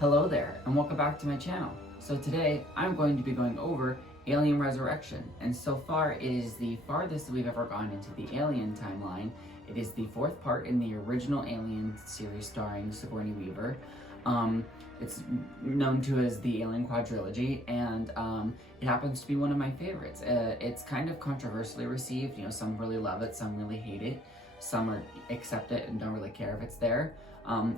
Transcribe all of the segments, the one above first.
Hello there, and welcome back to my channel. So today, I'm going to be going over Alien Resurrection, and so far it is the farthest we've ever gone into the Alien timeline. It is the fourth part in the original Alien series starring Sigourney Weaver. It's known to as the Alien Quadrilogy, and it happens to be one of my favorites. It's kind of controversially received. You know, some really love it, some really hate it, some accept it and don't really care if it's there.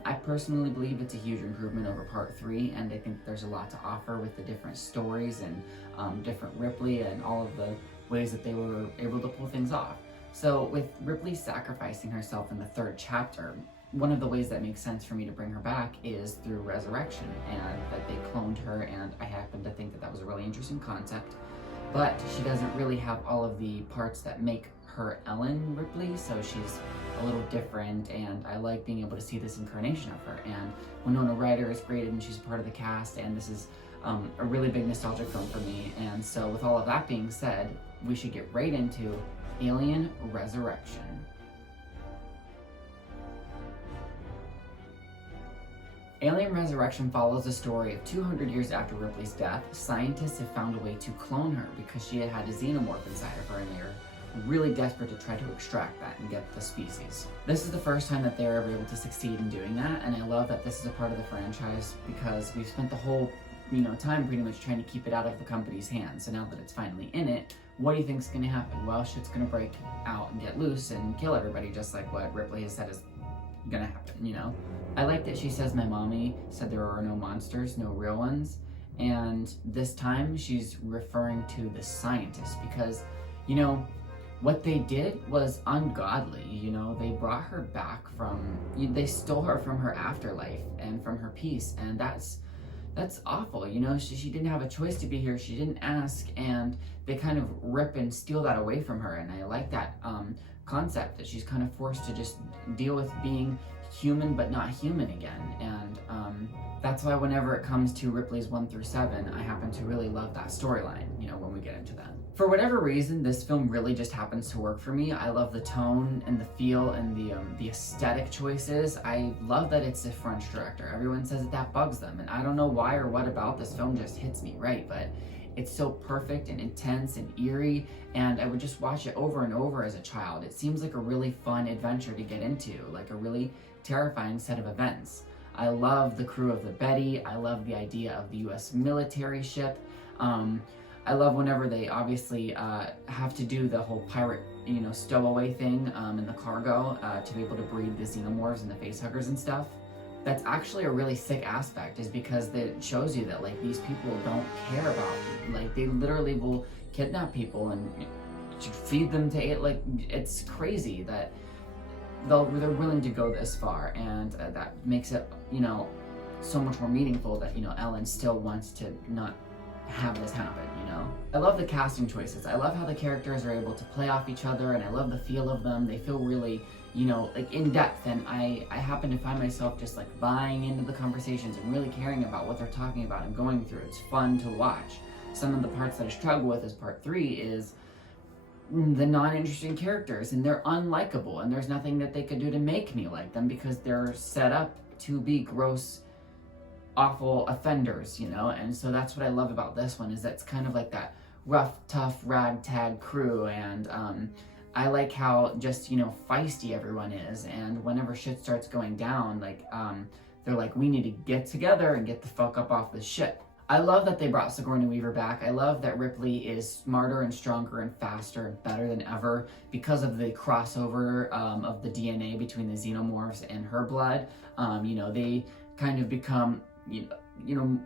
I personally believe it's a huge improvement over Part 3, and I think there's a lot to offer with the different stories and different Ripley and all of the ways that they were able to pull things off. So with Ripley sacrificing herself in the third chapter, one of the ways that makes sense for me to bring her back is through resurrection, and that they cloned her, and I happen to think that that was a really interesting concept. But she doesn't really have all of the parts that make her Ellen Ripley, so she's a little different, and I like being able to see this incarnation of her. And Winona Ryder is great, and she's part of the cast, and this is a really big nostalgic film for me. And so with all of that being said, we should get right into Alien Resurrection. Alien Resurrection follows the story of 200 years after Ripley's death. Scientists have found a way to clone her because she had a xenomorph inside of her, and they're really desperate to try to extract that and get the species. This is the first time that they're ever able to succeed in doing that, and I love that this is a part of the franchise because we've spent the whole time pretty much trying to keep it out of the company's hands. So now that it's finally in it, what do you think's gonna happen? Well, shit's gonna break out and get loose and kill everybody, just like what Ripley has said is gonna happen, you know? I like that she says my mommy said there are no monsters, no real ones, and this time she's referring to the scientists because, you know, what they did was ungodly. You know, they brought her back they stole her from her afterlife and from her peace, and that's awful. You know, she didn't have a choice to be here. She didn't ask, and they kind of rip and steal that away from her. And I like that concept that she's kind of forced to just deal with being human but not human again. And that's why whenever it comes to Ripley's 1 through 7, I happen to really love that storyline, you know, when we get into that. For whatever reason, this film really just happens to work for me. I love the tone and the feel and the aesthetic choices. I love that it's a French director. Everyone says that bugs them, and I don't know why or what about this film just hits me right, but it's so perfect and intense and eerie, and I would just watch it over and over as a child. It seems like a really fun adventure to get into, like a really terrifying set of events. I love the crew of the Betty. I love the idea of the US military ship. I love whenever they obviously have to do the whole pirate, you know, stowaway thing in the cargo to be able to breed the Xenomorphs and the facehuggers and stuff. That's actually a really sick aspect, is because it shows you that, like, these people don't care about you. Like, they literally will kidnap people and feed them to eat. Like, it's crazy that they're willing to go this far, and that makes it, you know, so much more meaningful that, you know, Ellen still wants to not have this happen, you know? I love the casting choices. I love how the characters are able to play off each other, and I love the feel of them. They feel really, you know, like in depth, and I happen to find myself just like buying into the conversations and really caring about what they're talking about and going through. It's fun to watch. Some of the parts that I struggle with as Part 3 is the non-interesting characters, and they're unlikable, and there's nothing that they could do to make me like them because they're set up to be gross, awful offenders, you know? And so that's what I love about this one, is that it's kind of like that rough, tough, ragtag crew, and I like how just, you know, feisty everyone is, and whenever shit starts going down, like, they're like, we need to get together and get the fuck up off this ship. I love that they brought Sigourney Weaver back. I love that Ripley is smarter and stronger and faster and better than ever because of the crossover of the DNA between the Xenomorphs and her blood. You know, they kind of become, you know,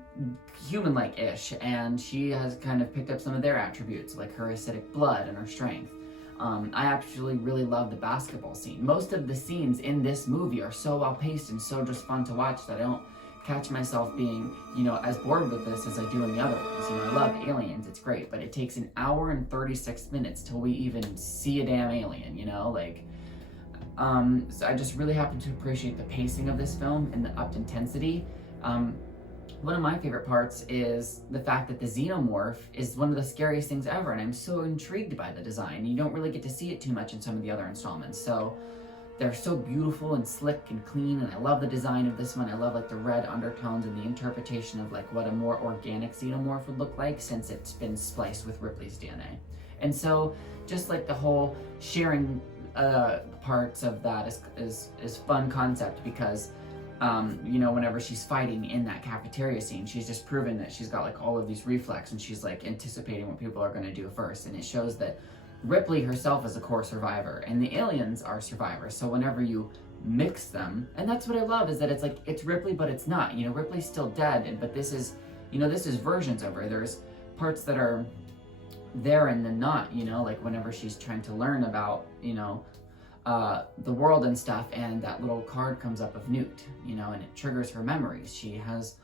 human-like-ish, and she has kind of picked up some of their attributes, like her acidic blood and her strength. I actually really love the basketball scene. Most of the scenes in this movie are so well-paced and so just fun to watch that I don't catch myself being, you know, as bored with this as I do in the other ones. You know, I love Aliens, it's great, but it takes an hour and 36 minutes till we even see a damn alien, you know? Like, so I just really happen to appreciate the pacing of this film and the upped intensity. One of my favorite parts is the fact that the Xenomorph is one of the scariest things ever, and I'm so intrigued by the design. You don't really get to see it too much in some of the other installments, so they're so beautiful and slick and clean, and I love the design of this one. I love like the red undertones and the interpretation of like what a more organic Xenomorph would look like, since it's been spliced with Ripley's DNA. And so just like the whole sharing parts of that is fun concept, because you know, whenever she's fighting in that cafeteria scene, she's just proven that she's got like all of these reflex, and she's like anticipating what people are going to do first, and it shows that Ripley herself is a core survivor, and the aliens are survivors. So whenever you mix them, and that's what I love, is that it's like, it's Ripley, but it's not. You know, Ripley's still dead, but this is, you know, this is versions of her. There's parts that are there and then not, you know, like whenever she's trying to learn about, you know, the world and stuff, and that little card comes up of Newt, you know, and it triggers her memories. She has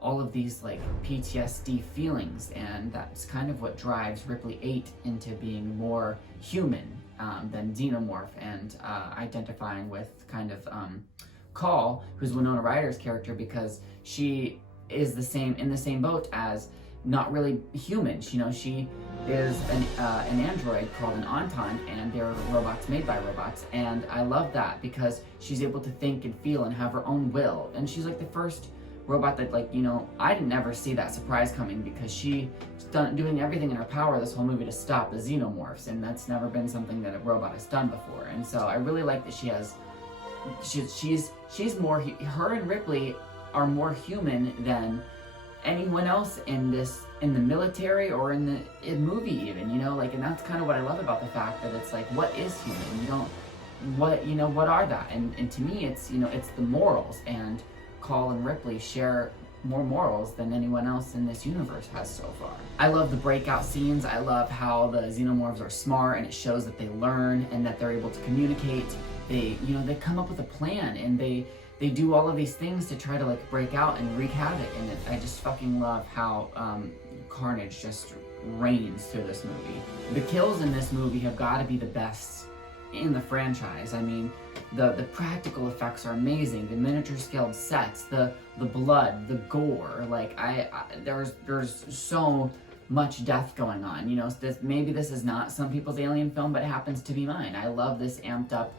all of these like PTSD feelings, and that's kind of what drives Ripley 8 into being more human than Xenomorph, and identifying with kind of Call, who's Winona Ryder's character, because she is in the same boat as not really human. You know, she is an android called an Auton, and they're robots made by robots, and I love that because she's able to think and feel and have her own will, and she's like the first robot that, like, you know, I didn't ever see that surprise coming, because she's doing everything in her power this whole movie to stop the Xenomorphs, and that's never been something that a robot has done before. And so I really like that she's more, her and Ripley are more human than anyone else in the military or in the movie even, you know, like, and that's kind of what I love about the fact that it's like, what is human? You don't, what are that? And to me, it's, you know, it's the morals, and Call and Ripley share more morals than anyone else in this universe has so far. I love the breakout scenes. I love how the Xenomorphs are smart, and it shows that they learn and that they're able to communicate. They, you know, they come up with a plan, and they do all of these things to try to like break out and wreak havoc. And I just fucking love how carnage just reigns through this movie. The kills in this movie have got to be the best in the franchise. I mean, the practical effects are amazing. The miniature scaled sets, the blood, the gore. Like there's so much death going on. You know, maybe this is not some people's alien film, but it happens to be mine. I love this amped up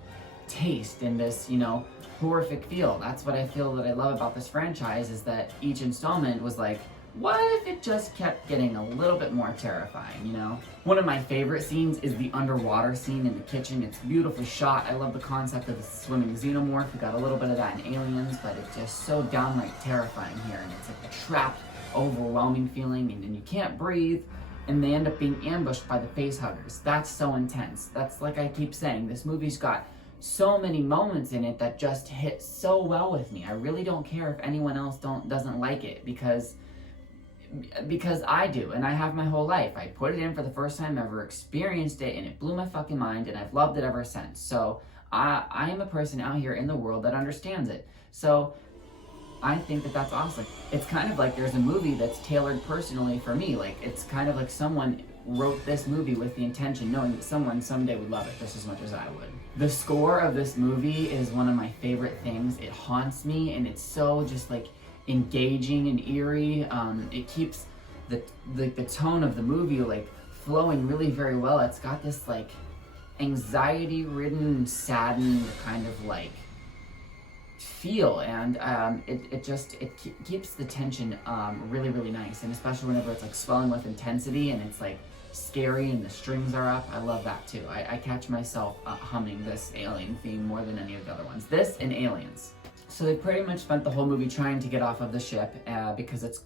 taste and this, you know, horrific feel. That's what I feel that I love about this franchise, is that each installment was like, what if it just kept getting a little bit more terrifying, you know? One of my favorite scenes is the underwater scene in the kitchen. It's beautifully shot. I love the concept of the swimming Xenomorph. We got a little bit of that in Aliens, but it's just so downright terrifying here. And it's like a trapped, overwhelming feeling, and then you can't breathe, and they end up being ambushed by the facehuggers. That's so intense. That's, like I keep saying, this movie's got so many moments in it that just hit so well with me. I really don't care if anyone else doesn't like it, because I do, and I have my whole life. I put it in for the first time ever, experienced it, and it blew my fucking mind, and I've loved it ever since. So I am a person out here in the world that understands it. So I think that that's awesome. It's kind of like there's a movie that's tailored personally for me. Like, it's kind of like someone wrote this movie with the intention, knowing that someone someday would love it just as much as I would. The score of this movie is one of my favorite things. It haunts me, and it's so just like engaging and eerie. It keeps the tone of the movie like flowing really very well. It's got this like anxiety-ridden, saddened kind of like feel, and it keeps the tension really, really nice, and especially whenever it's like swelling with intensity and it's like scary and the strings are up. I love that too. I catch myself humming this alien theme more than any of the other ones. This and Aliens. So they pretty much spent the whole movie trying to get off of the ship because it's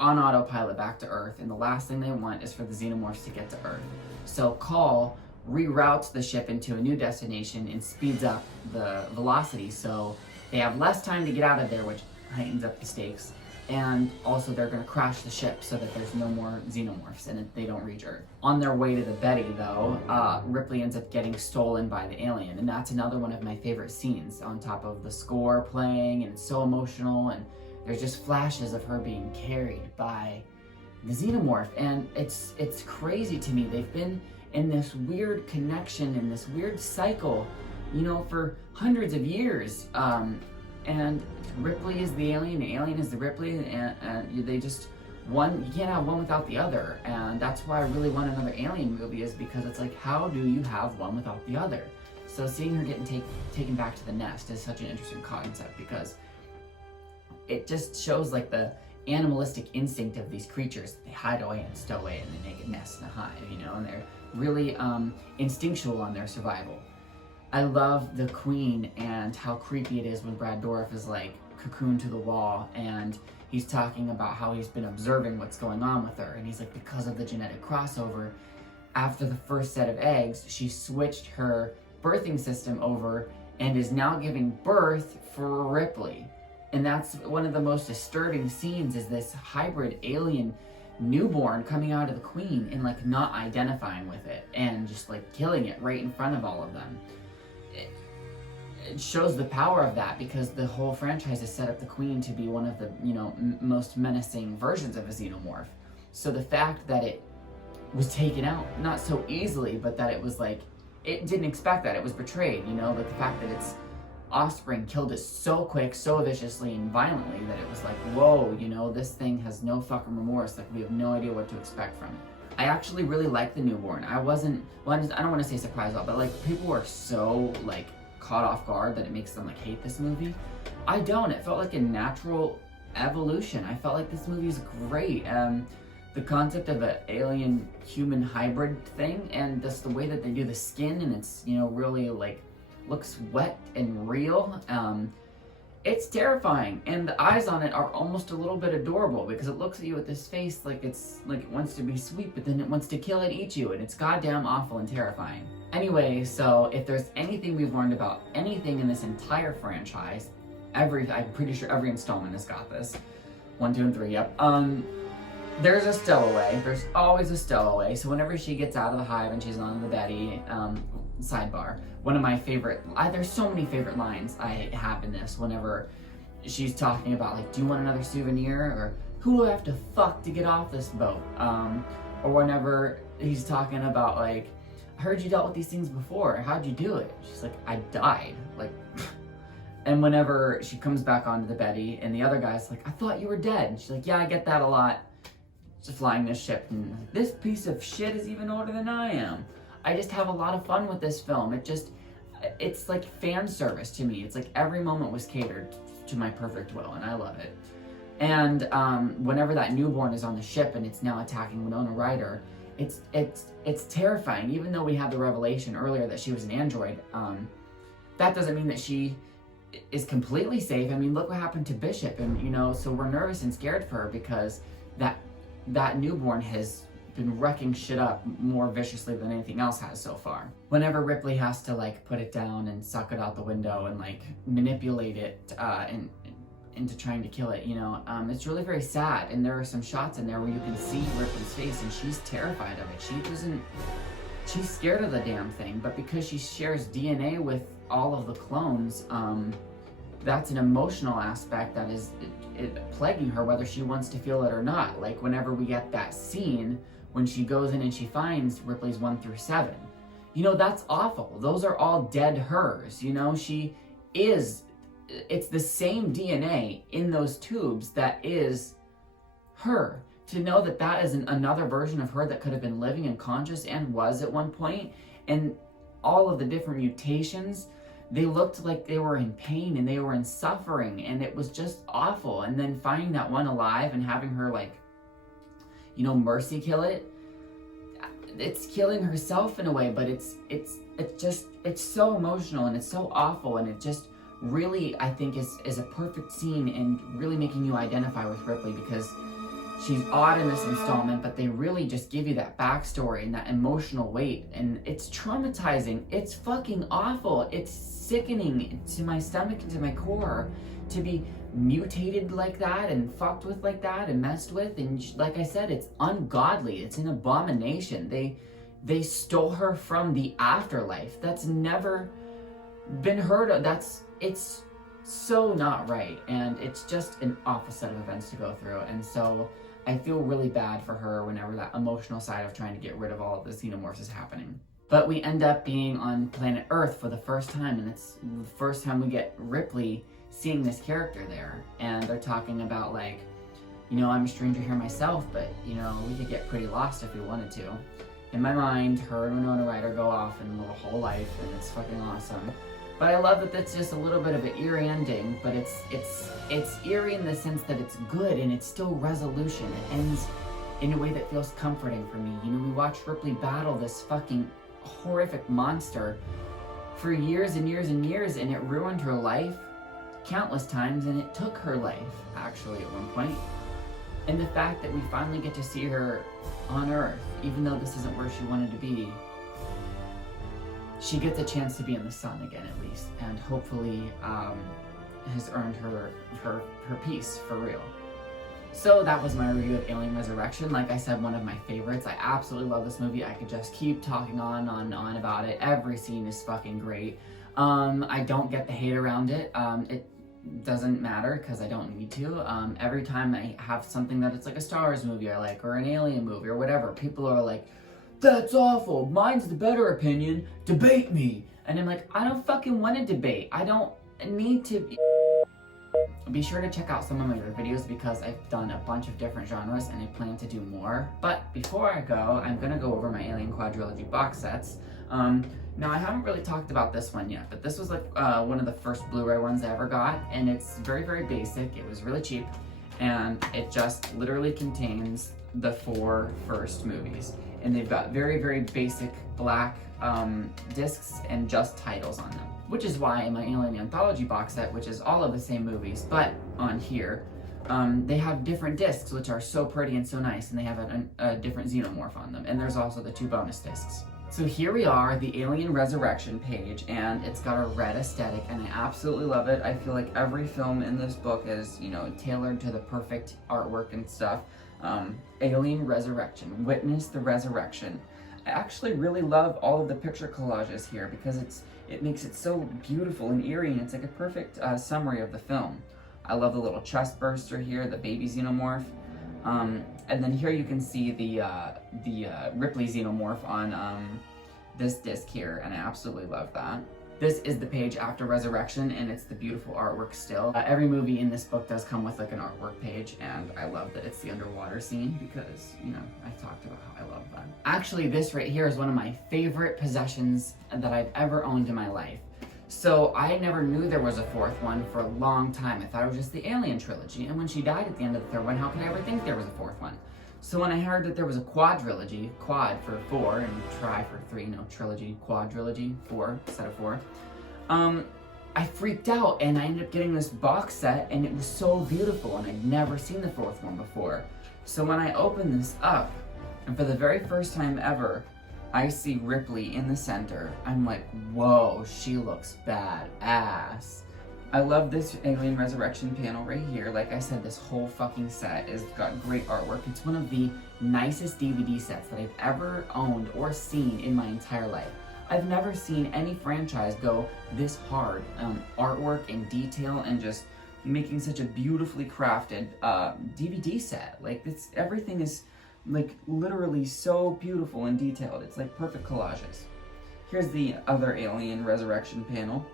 on autopilot back to Earth, and the last thing they want is for the Xenomorphs to get to Earth. So Call reroutes the ship into a new destination and speeds up the velocity, so they have less time to get out of there, which heightens up the stakes. And also they're going to crash the ship so that there's no more Xenomorphs and they don't reach Earth. On their way to the Betty, though, Ripley ends up getting stolen by the alien, and that's another one of my favorite scenes, on top of the score playing, and it's so emotional, and there's just flashes of her being carried by the Xenomorph, and it's crazy to me. They've been in this weird connection, in this weird cycle, you know, for hundreds of years. And Ripley is the alien is the Ripley, and they just, you can't have one without the other. And that's why I really want another Alien movie, is because it's like, how do you have one without the other? So seeing her getting taken back to the nest is such an interesting concept, because it just shows like the animalistic instinct of these creatures. They hide away and stow away, and they make a nest and a hive, you know, and they're really instinctual on their survival. I love the queen and how creepy it is when Brad Dourif is like cocooned to the wall, and he's talking about how he's been observing what's going on with her, and he's like, because of the genetic crossover, after the first set of eggs, she switched her birthing system over and is now giving birth for Ripley. And that's one of the most disturbing scenes, is this hybrid alien newborn coming out of the queen and like not identifying with it and just like killing it right in front of all of them. It shows the power of that, because the whole franchise has set up the queen to be one of the, you know, most menacing versions of a xenomorph. So the fact that it was taken out, not so easily, but that it was like, it didn't expect that, it was betrayed, you know, like the fact that its offspring killed it so quick, so viciously and violently, that it was like, whoa, you know, this thing has no fucking remorse, like we have no idea what to expect from it. I actually really liked the newborn. I wasn't, well, I don't want to say surprised about, but like people were so like caught off guard that it makes them like hate this movie. I don't. It felt like a natural evolution. I felt like this movie is great. The concept of an alien human hybrid thing, and just the way that they do the skin, and it's, you know, really like looks wet and real. It's terrifying, and the eyes on it are almost a little bit adorable, because it looks at you with this face like it's like it wants to be sweet, but then it wants to kill and eat you, and it's goddamn awful and terrifying. Anyway, so if there's anything we've learned about anything in this entire franchise, I'm pretty sure every installment has got this. 1, 2, and 3, yep. There's a stowaway. There's always a stowaway. So whenever she gets out of the hive and she's on the Betty, sidebar, one of my favorite, there's so many favorite lines I have in this, whenever she's talking about like, do you want another souvenir? Or who do I have to fuck to get off this boat? Or whenever he's talking about like, I heard you dealt with these things before. How'd you do it? She's like, I died. Like, and whenever she comes back onto the Betty and the other guy's like, I thought you were dead. And she's like, yeah, I get that a lot. Just flying this ship, and like, this piece of shit is even older than I am. I just have a lot of fun with this film. It's like fan service to me. It's like every moment was catered to my perfect will, and I love it. And whenever that newborn is on the ship and it's now attacking Winona Ryder, it's terrifying. Even though we had the revelation earlier that she was an android, that doesn't mean that she is completely safe. I mean, look what happened to Bishop, and you know, so we're nervous and scared for her, because that newborn has been wrecking shit up more viciously than anything else has so far. Whenever Ripley has to like put it down and suck it out the window and like manipulate it into trying to kill it, you know, it's really very sad. And there are some shots in there where you can see Ripley's face, and she's terrified of it. She's scared of the damn thing, but because she shares DNA with all of the clones, that's an emotional aspect that is plaguing her, whether she wants to feel it or not. Like whenever we get that scene when she goes in and she finds Ripley's 1 through 7, you know, that's awful. Those are all dead hers, you know. It's the same DNA in those tubes that is her. To know that that is another version of her that could have been living and conscious and was at one point, and all of the different mutations, they looked like they were in pain and they were in suffering, and it was just awful. And then finding that one alive and having her, like, you know, mercy kill it, it's killing herself in a way, but it's so emotional and it's so awful, and it just really, I think, is a perfect scene and really making you identify with Ripley, because she's odd in this installment, but they really just give you that backstory and that emotional weight, and it's traumatizing. It's fucking awful. It's sickening to my stomach and to my core to be mutated like that and fucked with like that and messed with, and like I said, it's ungodly. It's an abomination. They stole her from the afterlife. That's never been heard of. It's so not right, and it's just an awful set of events to go through. And so I feel really bad for her whenever that emotional side of trying to get rid of all of the Xenomorphs is happening. But we end up being on planet Earth for the first time, and it's the first time we get Ripley seeing this character there. And they're talking about, like, you know, I'm a stranger here myself, but, you know, we could get pretty lost if we wanted to. in my mind, her and Winona Ryder go off and live a whole life, and it's fucking awesome. But I love that that's just a little bit of an eerie ending, but it's eerie in the sense that it's good and it's still resolution. It ends in a way that feels comforting for me. You know, we watched Ripley battle this fucking horrific monster for years and years and years, and it ruined her life countless times, and it took her life, actually, at one point. And the fact that we finally get to see her on Earth, even though this isn't where she wanted to be, she gets a chance to be in the sun again, at least, and hopefully has earned her peace for real. So that was my review of Alien Resurrection. Like I said, one of my favorites. I absolutely love this movie. I could just keep talking on and on about it. Every scene is fucking great. I don't get the hate around it. It doesn't matter because I don't need to. Every time I have something that it's like a Star Wars movie I like, or an Alien movie or whatever, people are like, "That's awful, mine's the better opinion, debate me." And I'm like, I don't fucking want to debate. I don't need to be sure to check out some of my other videos because I've done a bunch of different genres and I plan to do more. But before I go, I'm gonna go over my Alien Quadrilogy box sets. Now I haven't really talked about this one yet, but this was like one of the first Blu-ray ones I ever got, and it's very, very basic. It was really cheap, and it just literally contains the 4 first movies. And they've got very, very basic black discs and just titles on them. Which is why in my Alien Anthology box set, which is all of the same movies, but on here, they have different discs, which are so pretty and so nice, and they have a different Xenomorph on them. And there's also the 2 bonus discs. So here we are, the Alien Resurrection page, and it's got a red aesthetic, and I absolutely love it. I feel like every film in this book is, you know, tailored to the perfect artwork and stuff. Alien Resurrection, witness the resurrection. I actually really love all of the picture collages here because it makes it so beautiful and eerie, and it's like a perfect summary of the film. I love the little chest burster here, the baby Xenomorph. And then here you can see the Ripley Xenomorph on this disc here, and I absolutely love that. This is the page after Resurrection, and it's the beautiful artwork still. Every movie in this book does come with like an artwork page, and I love that it's the underwater scene because, you know, I talked about how I love that. Actually, this right here is one of my favorite possessions that I've ever owned in my life. So I never knew there was a 4th one for a long time. I thought it was just the Alien trilogy, and when she died at the end of the 3rd one, how could I ever think there was a 4th one? So when I heard that there was a quadrilogy, quad for 4 and tri for 3, you know, trilogy, quadrilogy, 4 instead of 4, I freaked out and I ended up getting this box set, and it was so beautiful, and I'd never seen the 4th one before. So when I opened this up, and for the very first time ever, I see Ripley in the center, I'm like, whoa, she looks badass. I love this Alien Resurrection panel right here. Like I said, this whole fucking set has got great artwork. It's one of the nicest DVD sets that I've ever owned or seen in my entire life. I've never seen any franchise go this hard on artwork and detail and just making such a beautifully crafted DVD set. Like, everything is like literally so beautiful and detailed. It's like perfect collages. Here's the other Alien Resurrection panel.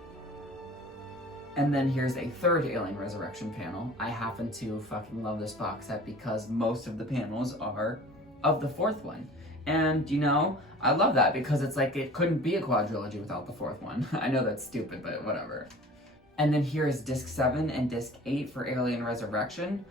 And then here's a 3rd Alien Resurrection panel. I happen to fucking love this box set because most of the panels are of the 4th one. And, you know, I love that because it's like it couldn't be a quadrilogy without the 4th one. I know that's stupid, but whatever. And then here is Disc 7 and Disc 8 for Alien Resurrection.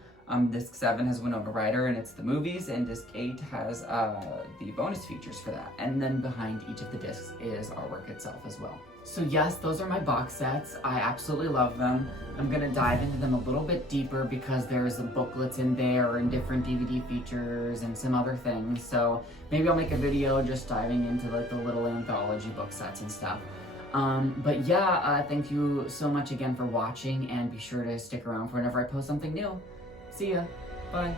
Disc 7 has Winona Ryder and it's the movies, and Disc 8 has the bonus features for that. And then behind each of the discs is artwork itself as well. So yes, those are my box sets. I absolutely love them. I'm gonna dive into them a little bit deeper because there's booklets in there and different DVD features and some other things. So maybe I'll make a video just diving into like the little anthology book sets and stuff. But yeah, thank you so much again for watching, and be sure to stick around for whenever I post something new. See ya. Bye.